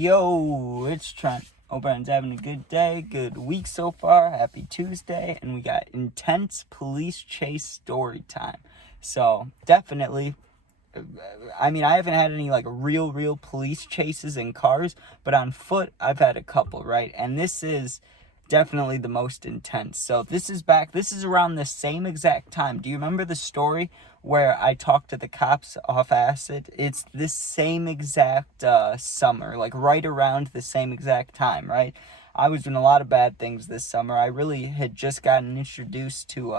Yo, it's Trent. Hope everyone's having a good day, good week so far. Happy Tuesday, and we got intense police chase story time. So definitely, I haven't had any like real police chases in cars, but on foot I've had a couple, right? And this is definitely the most intense. So this is around the same exact time. Do you remember the story where I talked to the cops off acid? It's this same exact summer, like right around the same exact time, right? I was doing a lot of bad things this summer. I really had just gotten introduced to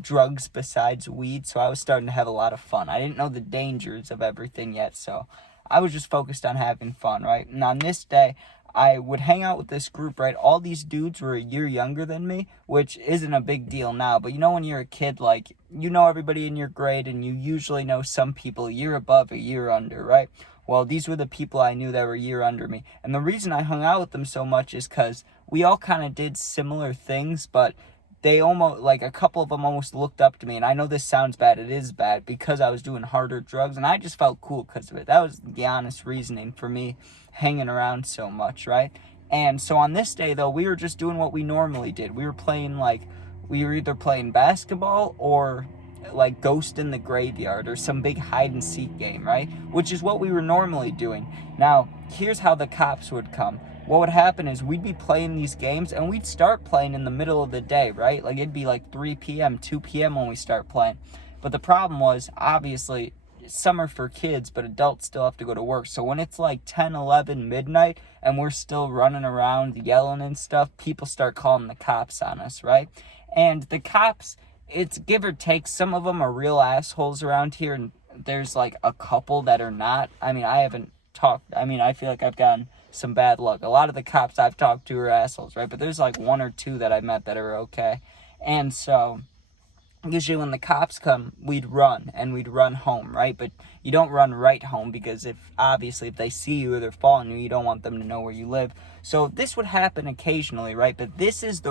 drugs besides weed, so I was starting to have a lot of fun. I didn't know the dangers of everything yet, so I was just focused on having fun, right? And on this day, I would hang out with this group, right? All these dudes were a year younger than me, which isn't a big deal now. But you know when you're a kid, like, you know everybody in your grade, and you usually know some people a year above, a year under, right? Well, these were the people I knew that were a year under me. And the reason I hung out with them so much is because we all kind of did similar things, but they almost, like, a couple of them almost looked up to me. And I know this sounds bad. It is bad because I was doing harder drugs, and I just felt cool because of it. That was the honest reasoning for me hanging around so much, right? And so on this day, though, we were just doing what we normally did. We were either playing basketball or like Ghost in the Graveyard or some big hide and seek game, right? Which is what we were normally doing. Now, here's how the cops would come. What would happen is we'd be playing these games, and we'd start playing in the middle of the day, right? Like, it'd be like 3 p.m., 2 p.m. when we start playing. But the problem was, obviously, summer for kids, but adults still have to go to work. So when it's like 10, 11, midnight, and we're still running around yelling and stuff, people start calling the cops on us, right? And the cops, it's give or take. Some of them are real assholes around here, and there's like a couple that are not. I feel like I've gotten some bad luck. A lot of the cops I've talked to are assholes, right? But there's like one or two that I met that are okay. And so usually when the cops come, we'd run home, right? But you don't run right home because if they see you or they're following you, you don't want them to know where you live. So this would happen occasionally, right? But this is the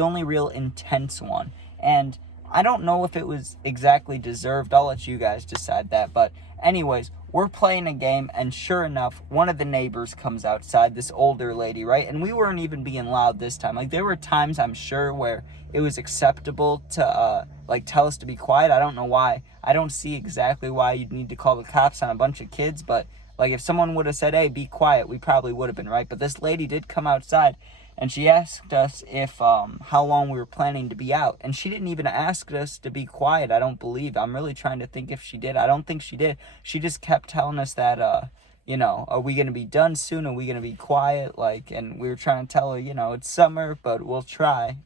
only real intense one. And I don't know if it was exactly deserved. I'll let you guys decide that. But anyways, we're playing a game, and sure enough, one of the neighbors comes outside, this older lady, right? And we weren't even being loud this time. Like, there were times, I'm sure, where it was acceptable to, tell us to be quiet. I don't know why. I don't see exactly why you'd need to call the cops on a bunch of kids, but, like, if someone would have said, hey, be quiet, we probably would have been, right? But this lady did come outside, and she asked us if, how long we were planning to be out. And she didn't even ask us to be quiet, I don't believe. I'm really trying to think if she did. I don't think she did. She just kept telling us that, are we going to be done soon? Are we going to be quiet? And we were trying to tell her, it's summer, but we'll try.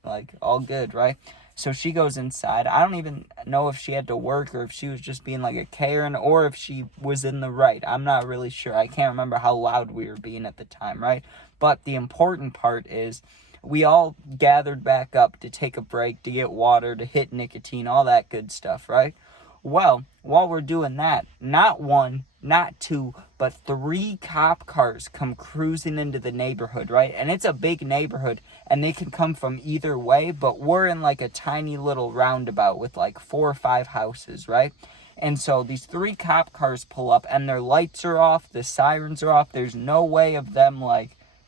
All good, right? So she goes inside. I don't even know if she had to work or if she was just being like a Karen or if she was in the right. I'm not really sure. I can't remember how loud we were being at the time, right? But the important part is we all gathered back up to take a break, to get water, to hit nicotine, all that good stuff, right? Well, while we're doing that, not one, not two, but 3 cop cars come cruising into the neighborhood, right? And it's a big neighborhood, and they can come from either way, but we're in like a tiny little roundabout with like 4 or 5 houses, right? And so these 3 cop cars pull up, and their lights are off, the sirens are off. There's no way of them,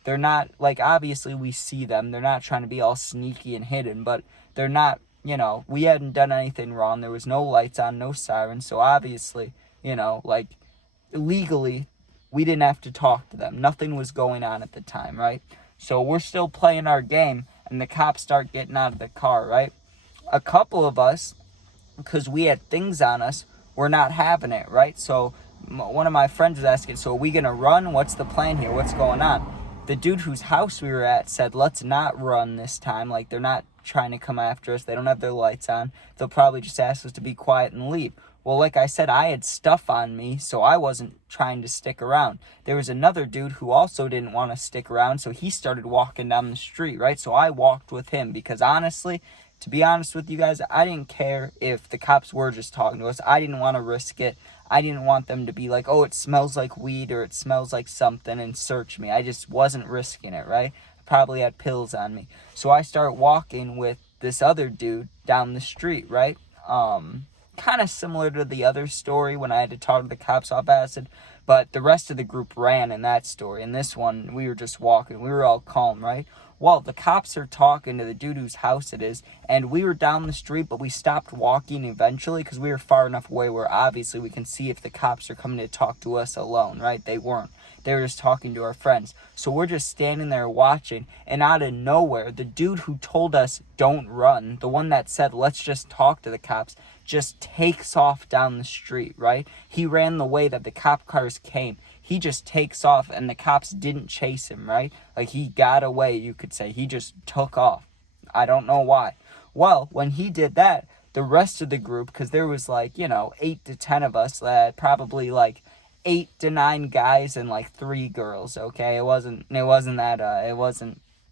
they're not, obviously we see them. They're not trying to be all sneaky and hidden, but they're not, we hadn't done anything wrong. There was no lights on, no sirens. So obviously, legally, we didn't have to talk to them. Nothing was going on at the time, right? So we're still playing our game, and the cops start getting out of the car, right? A couple of us, because we had things on us, were not having it, right? So one of my friends was asking, so are we going to run? What's the plan here? What's going on? The dude whose house we were at said, let's not run this time. They're not trying to come after us. They don't have their lights on. They'll probably just ask us to be quiet and leave. Well, like I said, I had stuff on me, so I wasn't trying to stick around. There was another dude who also didn't want to stick around, so he started walking down the street, right? So I walked with him because honestly, to be honest with you guys, I didn't care if the cops were just talking to us. I didn't want to risk it. I didn't want them to be like, oh, it smells like weed or it smells like something and search me. I just wasn't risking it, right? I probably had pills on me. So I start walking with this other dude down the street, right? Kind of similar to the other story when I had to talk to the cops off acid. But the rest of the group ran in that story. In this one, we were just walking. We were all calm, right? Well, the cops are talking to the dude whose house it is, and we were down the street, but we stopped walking eventually because we were far enough away where obviously we can see if the cops are coming to talk to us alone, right? They weren't. They were just talking to our friends. So we're just standing there watching, and out of nowhere, the dude who told us don't run, the one that said let's just talk to the cops, just takes off down the street, right? He ran the way that the cop cars came. He just takes off, and the cops didn't chase him, right? Like, he got away, you could say. He just took off. I don't know why. Well, when he did that, the rest of the group, because there was 8 to 10 of us, probably 8 to 9 guys and 3 girls, okay? It wasn't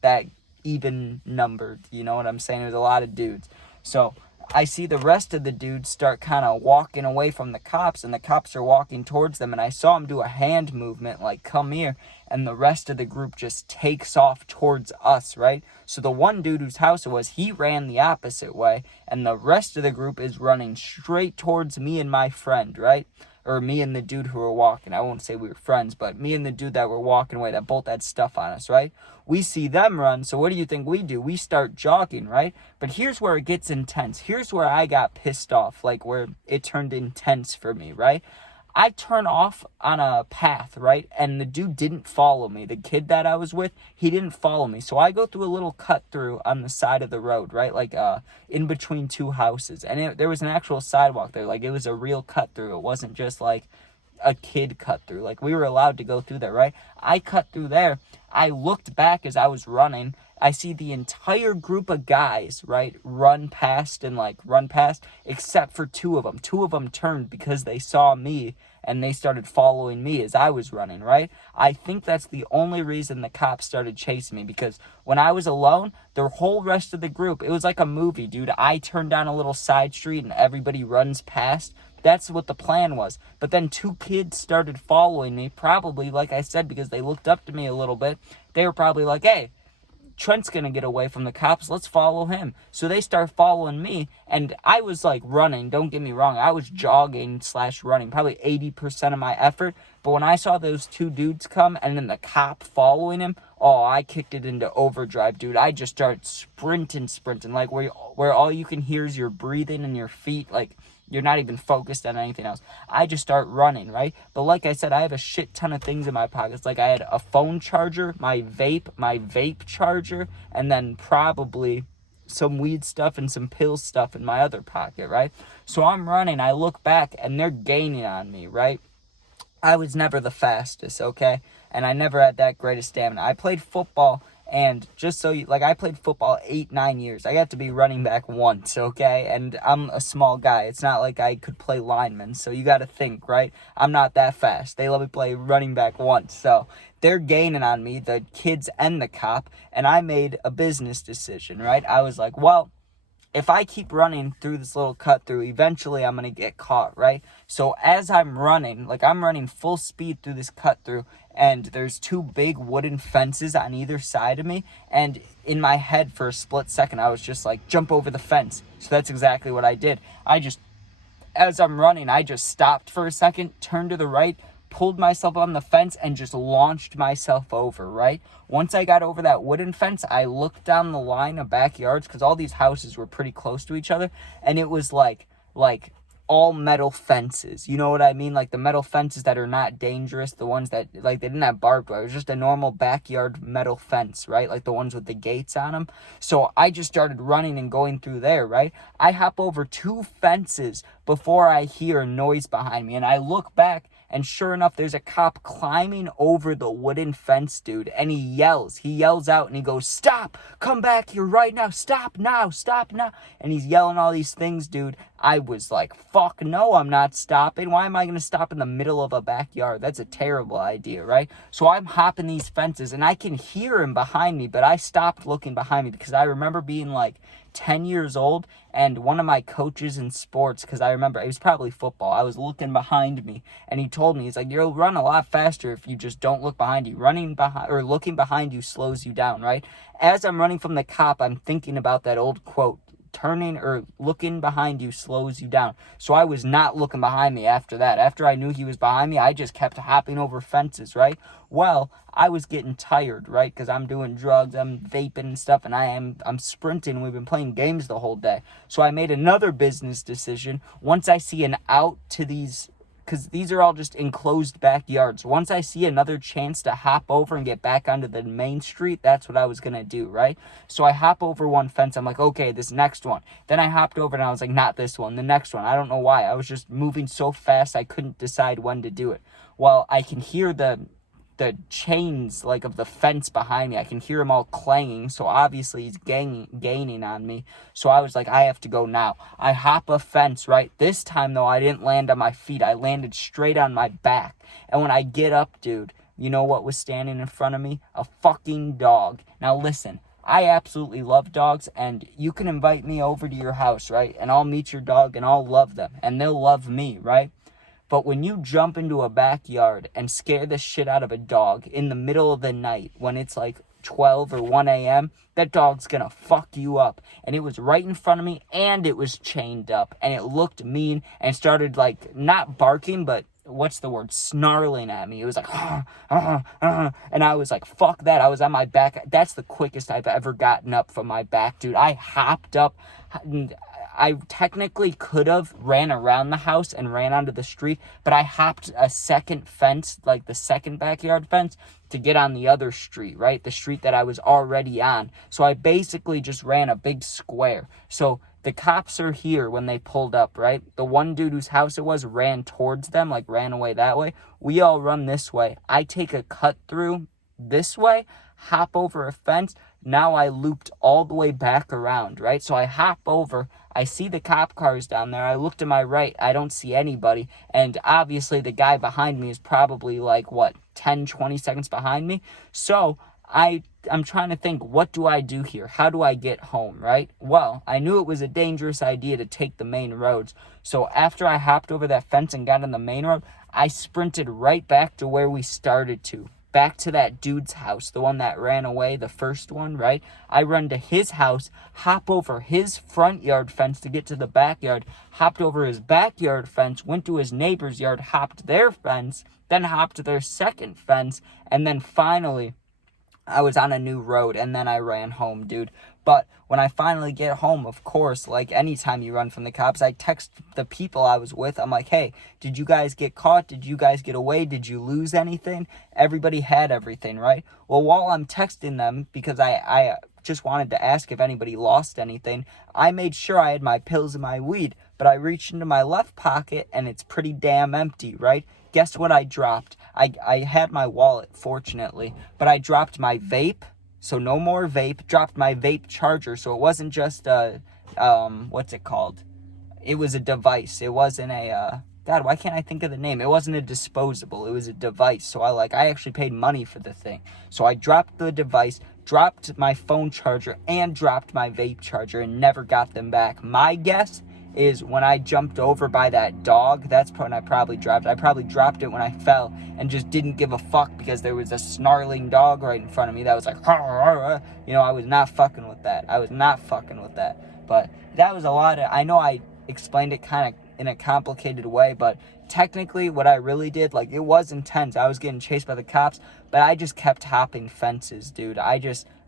that even numbered, you know what I'm saying? It was a lot of dudes. So I see the rest of the dudes start kind of walking away from the cops, and the cops are walking towards them, and I saw them do a hand movement like, come here, and the rest of the group just takes off towards us, right? So the one dude whose house it was, he ran the opposite way, and the rest of the group is running straight towards me and my friend, right? Or me and the dude who were walking. I won't say we were friends, but me and the dude that were walking away, that both had stuff on us, right? We see them run, so what do you think we do? We start jogging, right? But here's where it gets intense. Here's where I got pissed off, where it turned intense for me, right? I turn off on a path, right? And the dude didn't follow me. The kid that I was with, he didn't follow me. So I go through a little cut through on the side of the road, right? In between 2 houses. And there was an actual sidewalk there. It was a real cut through. It wasn't just a kid cut through. We were allowed to go through there, right? I cut through there. I looked back as I was running. I see the entire group of guys, right, run past, except for 2 of them. 2 of them turned because they saw me, and they started following me as I was running, right? I think that's the only reason the cops started chasing me, because when I was alone, the whole rest of the group, it was like a movie, dude. I turned down a little side street, and everybody runs past. That's what the plan was. But then 2 kids started following me, probably, like I said, because they looked up to me a little bit. They were probably like, hey, Trent's going to get away from the cops. Let's follow him. So they start following me, and I was running. Don't get me wrong. I was jogging/running, probably 80% of my effort. But when I saw those 2 dudes come and then the cop following him, oh, I kicked it into overdrive, dude. I just started sprinting, where all you can hear is your breathing and your feet, you're not even focused on anything else. I just start running, right? But like I said, I have a shit ton of things in my pockets. I had a phone charger, my vape charger, and then probably some weed stuff and some pill stuff in my other pocket, right? So I'm running. I look back, and they're gaining on me, right? I was never the fastest, okay? And I never had that great of stamina. I played football. And just so I played football 8-9 years. I got to be running back once, okay? And I'm a small guy. It's not like I could play lineman. So you got to think, right? I'm not that fast. They let me play running back once. So they're gaining on me, the kids and the cop. And I made a business decision, right? I was like, well, if I keep running through this little cut through, eventually I'm going to get caught, right? So as I'm running, I'm running full speed through this cut through, and there's 2 big wooden fences on either side of me, and in my head for a split second, I was just jump over the fence. So that's exactly what I did. As I'm running, I just stopped for a second, turned to the right, pulled myself on the fence, and just launched myself over, right? Once I got over that wooden fence, I looked down the line of backyards, because all these houses were pretty close to each other, and it was like all metal fences. You know what I mean? The metal fences that are not dangerous, the ones that, they didn't have barbed wire. It was just a normal backyard metal fence, right? The ones with the gates on them. So I just started running and going through there, right? I hop over 2 fences before I hear a noise behind me, and I look back, and sure enough, there's a cop climbing over the wooden fence, dude. And he yells out, and he goes, stop, come back here right now, stop now. And he's yelling all these things, dude. I was like, fuck no, I'm not stopping. Why am I going to stop in the middle of a backyard? That's a terrible idea, right? So I'm hopping these fences, and I can hear him behind me, but I stopped looking behind me because I remember being 10 years old, and one of my coaches in sports, because I remember it was probably football, I was looking behind me, and he told me, he's like, you'll run a lot faster if you just don't look behind you. Running behind or looking behind you slows you down, right? As I'm running from the cop, I'm thinking about that old quote, turning or looking behind you slows you down. So I was not looking behind me after that. After I knew he was behind me, I just kept hopping over fences, right? Well, I was getting tired, right? Because I'm doing drugs, I'm vaping and stuff, and I'm sprinting. We've been playing games the whole day. So I made another business decision. Once I see an out to these, because these are all just enclosed backyards. Once I see another chance to hop over and get back onto the main street, that's what I was going to do, right? So I hop over one fence. I'm like, okay, this next one. Then I hopped over and I was like, not this one, the next one. I don't know why. I was just moving so fast I couldn't decide when to do it. Well, I can hear the chains like of the fence behind me. I can hear him all clanging, so obviously he's gaining on me. So I was like, I have to go now. I hop a fence, right? This time though, I didn't land on my feet. I landed straight on my back. And when I get up, dude, you know what was standing in front of me? A fucking dog. Now listen, I absolutely love dogs, and you can invite me over to your house, right? And I'll meet your dog and I'll love them and they'll love me, right? But when you jump into a backyard and scare the shit out of a dog in the middle of the night when it's like 12 or 1 a.m., that dog's gonna fuck you up. And it was right in front of me, and it was chained up, and it looked mean and started like not barking, but what's the word, snarling at me. It was like and I was like, fuck that. I was on my back. That's the quickest I've ever gotten up from my back, dude. I hopped up. I technically could have ran around the house and ran onto the street, but I hopped a second fence, like the second backyard fence, to get on the other street, right? The street that I was already on. So I basically just ran a big square. So the cops are here when they pulled up, right? The one dude whose house it was ran towards them, like ran away that way. We all run this way. I take a cut through this way, hop over a fence. Now I looped all the way back around, right? So I hop over. I see the cop cars down there. I look to my right. I don't see anybody. And obviously the guy behind me is probably like, 10, 20 seconds behind me. So I'm trying to think, what do I do here? How do I get home, right? Well, I knew it was a dangerous idea to take the main roads. So after I hopped over that fence and got on the main road, I sprinted right back to where we started to. Back to that dude's house, the one that ran away, the first one, right? I run to his house, hop over his front yard fence to get to the backyard, hopped over his backyard fence, went to his neighbor's yard, hopped their fence, then hopped their second fence, and then finally I was on a new road, and then I ran home, dude. But when I finally get home, of course, like anytime you run from the cops, I text the people I was with. I'm like, hey, did you guys get caught? Did you guys get away? Did you lose anything? Everybody had everything, right? Well, while I'm texting them, because I just wanted to ask if anybody lost anything, I made sure I had my pills and my weed, but I reached into my left pocket, and it's pretty damn empty, right? Guess what I dropped? I had my wallet, fortunately, but I dropped my vape, so no more vape. Dropped my vape charger, so it wasn't just what's it called? It was a device. It wasn't a, God, why can't I think of the name? It wasn't a disposable. It was a device, so I actually paid money for the thing. So I dropped the device, dropped my phone charger, and dropped my vape charger, and never got them back. My guess is when I jumped over by that dog, that's when I probably dropped it. I probably dropped it when I fell and just didn't give a fuck because there was a snarling dog right in front of me that was like, you know, I was not fucking with that. But that was a lot of, I know I explained it kind of in a complicated way, but technically what I really did, like, it was intense. I was getting chased by the cops, but I just kept hopping fences, dude.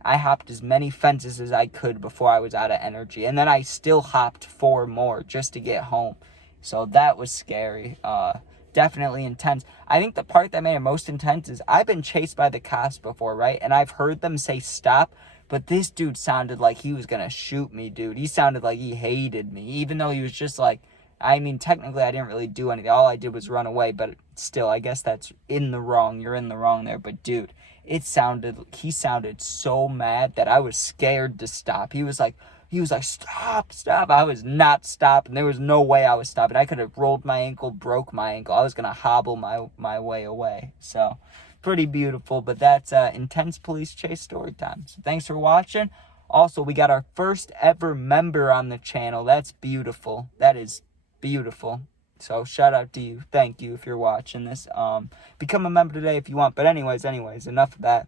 I hopped as many fences as I could before I was out of energy. And then I still hopped 4 more just to get home. So that was scary. Definitely intense. I think the part that made it most intense is I've been chased by the cops before, right? And I've heard them say stop. But this dude sounded like he was going to shoot me, dude. He sounded like he hated me. Even though he was just like, I mean, technically I didn't really do anything. All I did was run away. But still, I guess that's in the wrong. You're in the wrong there. But dude, he sounded so mad that I was scared to stop. He was like, stop. I was not stopping. There was no way I was stopping. I could have rolled my ankle, broke my ankle. I was going to hobble my way away. So, pretty beautiful. But that's intense police chase story time. So, thanks for watching. Also, we got our first ever member on the channel. That's beautiful. That is beautiful. So shout out to you. Thank you if you're watching this. Become a member today if you want. But anyways, enough of that.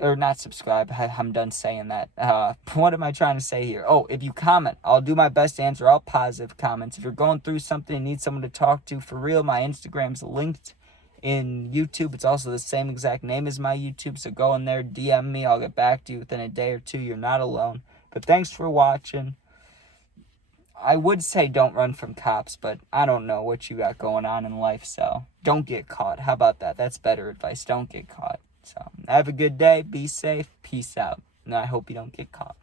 or not subscribe. I'm done saying that. What am I trying to say here? Oh, if you comment, I'll do my best to answer all positive comments. If you're going through something and need someone to talk to, for real, my Instagram's linked in YouTube. It's also the same exact name as my YouTube, so go in there, DM me. I'll get back to you within a day or two. You're not alone. But thanks for watching. I would say don't run from cops, but I don't know what you got going on in life, so don't get caught. How about that? That's better advice. Don't get caught. So have a good day. Be safe. Peace out. And I hope you don't get caught.